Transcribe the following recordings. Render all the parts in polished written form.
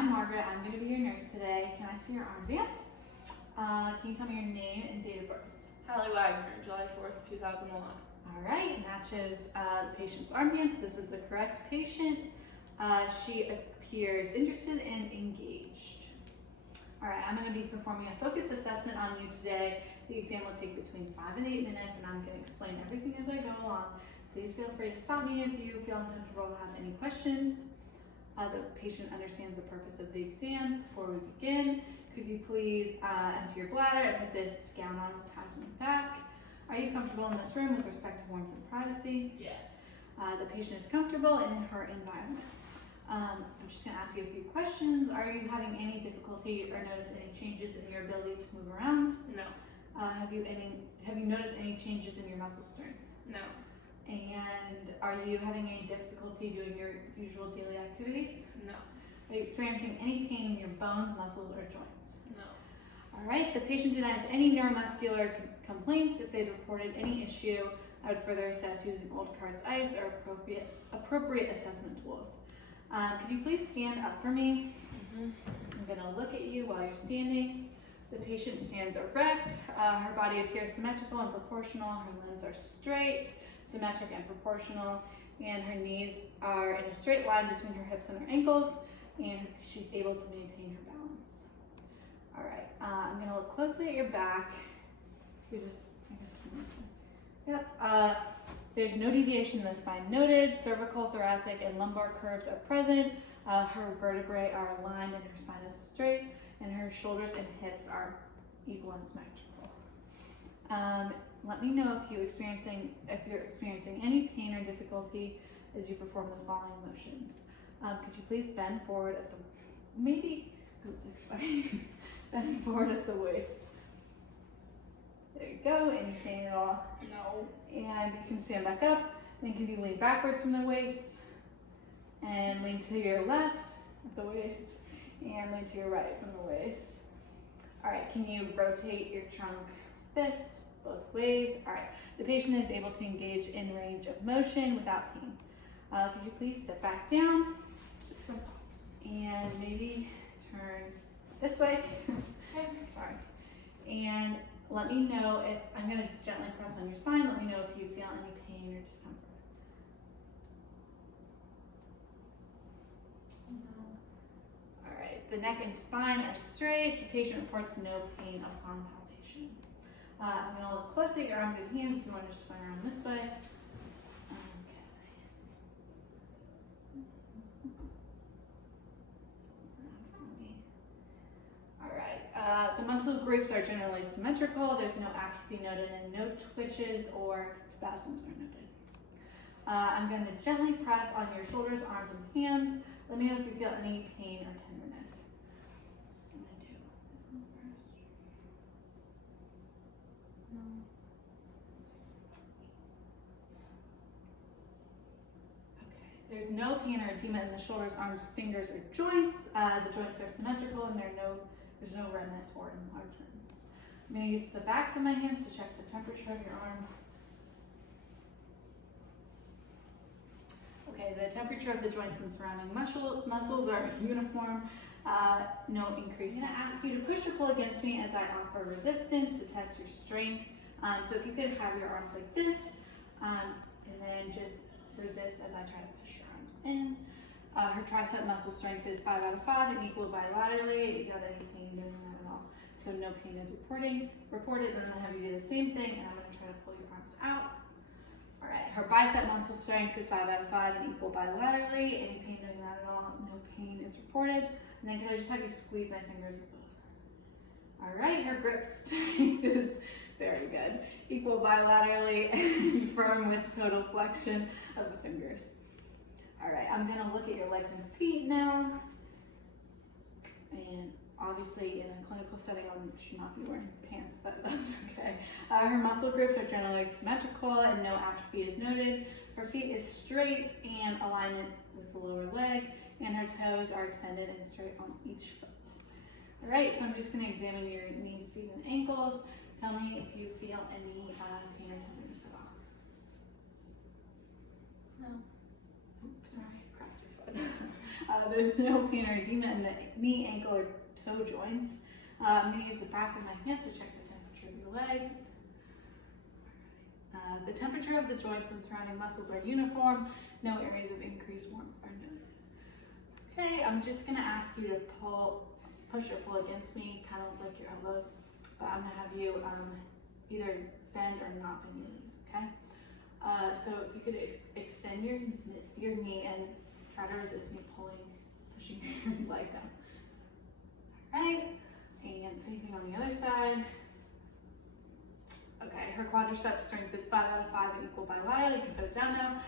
I'm Margaret. I'm going to be your nurse today. Can I see your armband? Can you tell me your name and date of birth? Hallie Wagner, July 4th, 2001. All right, matches the patient's armband, so this is the correct patient. She appears interested and engaged. All right, I'm going to be performing a focused assessment on you today. The exam will take between 5 and 8 minutes, and I'm going to explain everything as I go along. Please feel free to stop me if you feel uncomfortable or have any questions. The patient understands the purpose of the exam. Before we begin, could you please empty your bladder and put this gown on with ties on the back? Are you comfortable in this room with respect to warmth and privacy? Yes. The patient is comfortable in her environment. I'm just going to ask you a few questions. Are you having any difficulty or notice any changes in your ability to move around? No. Have you noticed any changes in your muscle strength? No. And are you having any difficulty doing your usual daily activities? No. Are you experiencing any pain in your bones, muscles, or joints? No. All right, the patient denies any neuromuscular complaints. If they've reported any issue, I would further assess using Old Cards Ice or appropriate assessment tools. Could you please stand up for me? I'm gonna look at you while you're standing. The patient stands erect. Her body appears symmetrical and proportional. Her limbs are straight, symmetric and proportional, and her knees are in a straight line between her hips and her ankles, and she's able to maintain her balance. All right, I'm gonna look closely at your back. You just, yep. There's no deviation in the spine noted. Cervical, thoracic, and lumbar curves are present. Her vertebrae are aligned and her spine is straight, and her shoulders and hips are equal and symmetrical. Let me know if you're experiencing any pain or difficulty as you perform the following motions. Could you please bend forward at the, maybe go this way, bend forward at the waist. There you go. Any pain at all? No. And you can stand back up. Then can you lean backwards from the waist and lean to your left at the waist and lean to your right from the waist. All right, can you rotate your trunk this both ways? All right, the patient is able to engage in range of motion without pain. Could you please sit back down and maybe turn this way? Sorry. And let me know if, I'm gonna gently press on your spine, let me know if you feel any pain or discomfort. All right, the neck and spine are straight. The patient reports no pain upon palpation. I'm gonna look closely at your arms and hands if you want to just spin around this way. The muscle groups are generally symmetrical. There's no atrophy noted and no twitches or spasms are noted. I'm going to gently press on your shoulders, arms, and hands. Let me know if you feel any pain or tenderness. I'm going to do this one first. No. Okay. There's no pain or edema in the shoulders, arms, fingers, or joints. The joints are symmetrical and there's no redness or enlargements. I'm going to use the backs of my hands to check the temperature of your arms. Okay, the temperature of the joints and surrounding muscles are uniform, no increase. I'm going to ask you to push or pull against me as I offer resistance to test your strength. So if you could have your arms like this, and then just resist as I try to push your arms in. Her tricep muscle strength is 5 out of 5 and equal bilaterally. If you have any pain doing that at all. So no pain is reported, and then I'm going to have you do the same thing, and I'm going to try to pull your arms out. All right, her bicep muscle strength is 5 out of 5 and equal bilaterally. Any pain doing that at all? No pain is reported. And then could I just have you squeeze my fingers with both? All right, her grip strength is very good. Equal bilaterally and firm with total flexion of the fingers. All right, I'm gonna look at your legs and feet now. And obviously in a clinical setting, I should not be wearing pants, but that's okay. Her muscle groups are generally symmetrical and no atrophy is noted. Her feet is straight and alignment with the lower leg, and her toes are extended and straight on each foot. All right, so I'm just gonna examine your knees, feet, and ankles. Tell me if you feel any pain or tenderness at all. No. Oops, sorry, I cracked your foot. There's no pain or edema in the knee, ankle, or toe joints. I'm going to use the back of my hand to check the temperature of your legs. The temperature of the joints and surrounding muscles are uniform. No areas of increased warmth are noted. Okay, I'm just going to ask you to push or pull against me, kind of like your elbows. But I'm going to have you either bend or not bend your knees, okay? So if you could extend your knee and try to resist me pushing your leg down. All right, and same thing on the other side. Okay, her quadricep strength is 5 out of 5 and equal bilateral. You can put it down now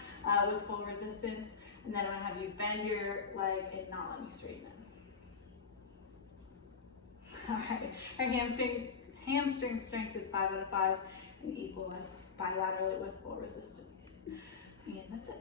with full resistance. And then I'm gonna have you bend your leg and not let me straighten it. All right, her hamstring strength is 5 out of 5 and equal bilaterally with full resistance. And that's it.